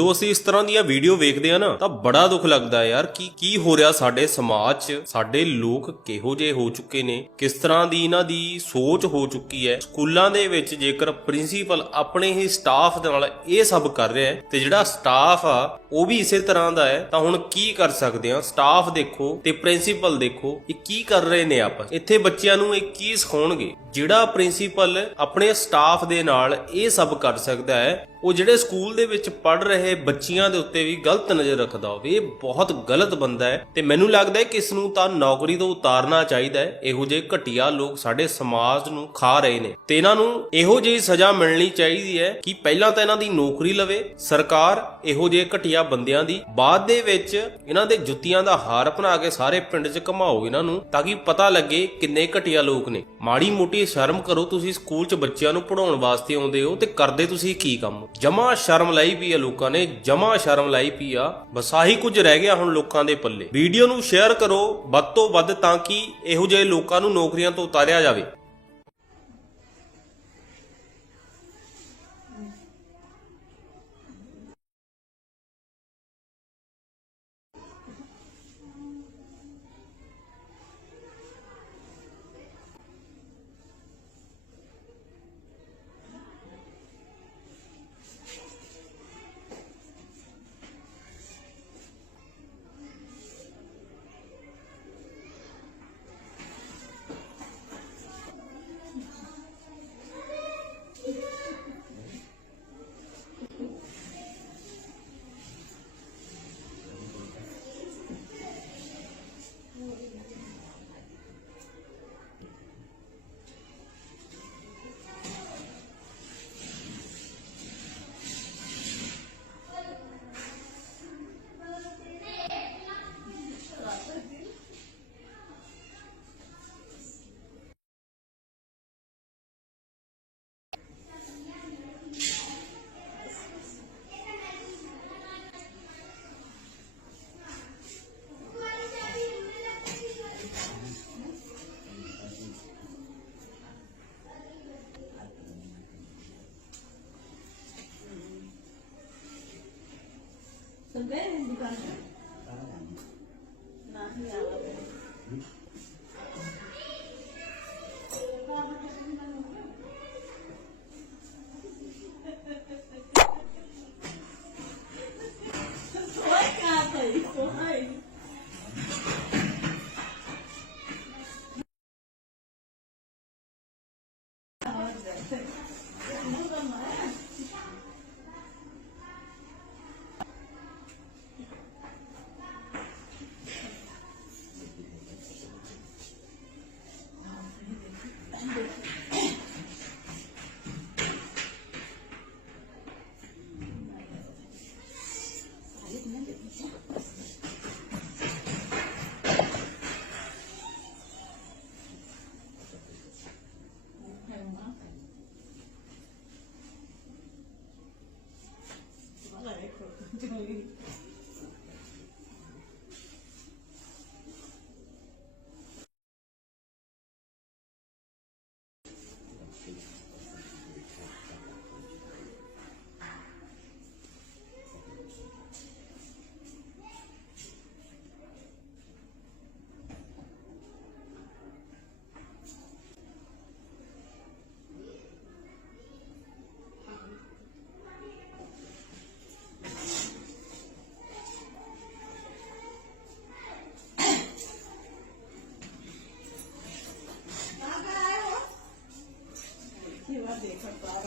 ਜਦੋਂ ਅਸੀਂ ਇਸ ਤਰ੍ਹਾਂ ਦੀਆਂ ਵੀਡੀਓ ਵੇਖਦੇ ਆ ਨਾ, ਤਾਂ ਬੜਾ ਦੁੱਖ ਲੱਗਦਾ ਯਾਰ, ਕਿ ਕੀ ਹੋ ਰਿਹਾ ਸਾਡੇ ਸਮਾਜ 'ਚ? ਸਾਡੇ ਲੋਕ ਕਿਹੋ ਜਿਹੇ ਹੋ ਚੁੱਕੇ ਨੇ? ਕਿਸ ਤਰ੍ਹਾਂ ਦੀ ਇਹਨਾਂ ਦੀ ਸੋਚ ਹੋ ਚੁੱਕੀ ਹੈ? ਸਕੂਲਾਂ ਦੇ ਵਿੱਚ ਜੇਕਰ ਪ੍ਰਿੰਸੀਪਲ ਆਪਣੇ ਹੀ ਸਟਾਫ ਨਾਲ ਇਹ ਸਭ ਕਰ ਰਿਹਾ ਹੈ, ਤੇ ਜਿਹੜਾ ਸਟਾਫ ਆ, ਉਹ ਵੀ ਇਸੇ ਤਰ੍ਹਾਂ ਦਾ ਹੈ, ਤਾਂ ਹੁਣ ਕੀ ਕਰ ਸਕਦੇ ਆ ਸਟਾਫ ਦੇਖੋ ਤੇ ਪ੍ਰਿੰਸੀਪਲ ਦੇਖੋ, ਇਹ ਕੀ ਕਰ ਰਹੇ ਨੇ ਆਪਸ? ਇੱਥੇ ਬੱਚਿਆਂ ਨੂੰ ਇਹ ਕੀ ਸਿਖਾਉਣਗੇ? ਜਿਹੜਾ ਪ੍ਰਿੰਸੀਪਲ ਆਪਣੇ ਸਟਾਫ ਦੇ ਨਾਲ ਇਹ ਸਭ ਕਰ ਸਕਦਾ ਹੈ, ਉਹ ਜਿਹੜੇ ਸਕੂਲ ਦੇ ਵਿੱਚ ਪੜ ਰਹੇ ਬੱਚਿਆਂ ਦੇ ਉੱਤੇ ਵੀ ਗਲਤ ਨਜ਼ਰ ਰੱਖਦਾ ਹੋਵੇ, ਇਹ ਬਹੁਤ ਗਲਤ ਬੰਦਾ ਹੈ। ਤੇ ਮੈਨੂੰ ਲੱਗਦਾ ਹੈ ਕਿ ਇਸ ਨੂੰ ਤਾਂ ਨੌਕਰੀ ਤੋਂ ਉਤਾਰਨਾ ਚਾਹੀਦਾ ਹੈ। ਇਹੋ ਜਿਹੇ ਘਟੀਆ ਲੋਕ ਸਾਡੇ ਸਮਾਜ ਨੂੰ ਖਾ ਰਹੇ ਨੇ। ਤੇ ਇਹਨਾਂ ਨੂੰ ਇਹੋ ਜਿਹੀ ਸਜ਼ਾ ਮਿਲਣੀ ਚਾਹੀਦੀ ਹੈ ਕਿ ਪਹਿਲਾਂ ਤਾਂ ਇਹਨਾਂ ਦੀ ਨੌਕਰੀ ਲਵੇ। ਸਰਕਾਰ ਇਹੋ ਜਿਹੇ ਘਟੀਆ ਬੰਦਿਆਂ ਦੀ ਬਾਅਦ ਦੇ ਵਿੱਚ ਇਹਨਾਂ ਦੇ ਜੁੱਤੀਆਂ ਦਾ ਹਾਰ ਬਣਾ ਕੇ ਸਾਰੇ ਪਿੰਡ 'ਚ ਘਮਾਓ ਇਹਨਾਂ ਨੂੰ, ਤਾਂ ਕਿ ਪਤਾ ਲੱਗੇ ਕਿੰਨੇ ਘਟੀਆ ਲੋਕ ਨੇ। ਮਾੜੀ ਮੋਟੀ ਸ਼ਰਮ ਕਰੋ, ਤੁਸੀਂ ਸਕੂਲ 'ਚ ਬੱਚਿਆਂ ਨੂੰ ਪੜਾਉਣ ਵਾਸਤੇ ਆਉਂਦੇ ਹੋ ਤੇ ਕਰਦੇ ਤੁਸੀਂ ਕੀ ਕੰਮ? ਜਮਾ ਸ਼ਰਮ ਲਈ ਪਈ ਆ ਲੋਕਾਂ ਨੇ, ਜਮਾ ਸ਼ਰਮ ਲਈ ਪਈ ਆ। ਬਸ ਆਹੀ ਕੁਝ ਰਹਿ ਗਿਆ ਹੁਣ ਲੋਕਾਂ ਦੇ ਪੱਲੇ। ਵੀਡੀਓ ਨੂੰ ਸ਼ੇਅਰ ਕਰੋ, ਵੱਧ ਤੋਂ ਵੱਧ ਤਾਂ ਕਿ ਇਹੋ ਜਿਹੇ ਲੋਕਾਂ ਨੂੰ ਨੌਕਰੀਆਂ ਤੋਂ ਉਤਾਰਿਆ ਜਾਵੇ। Sabihin, hindi ka na. Parang. Nahiya ka. Hmm?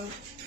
Foi.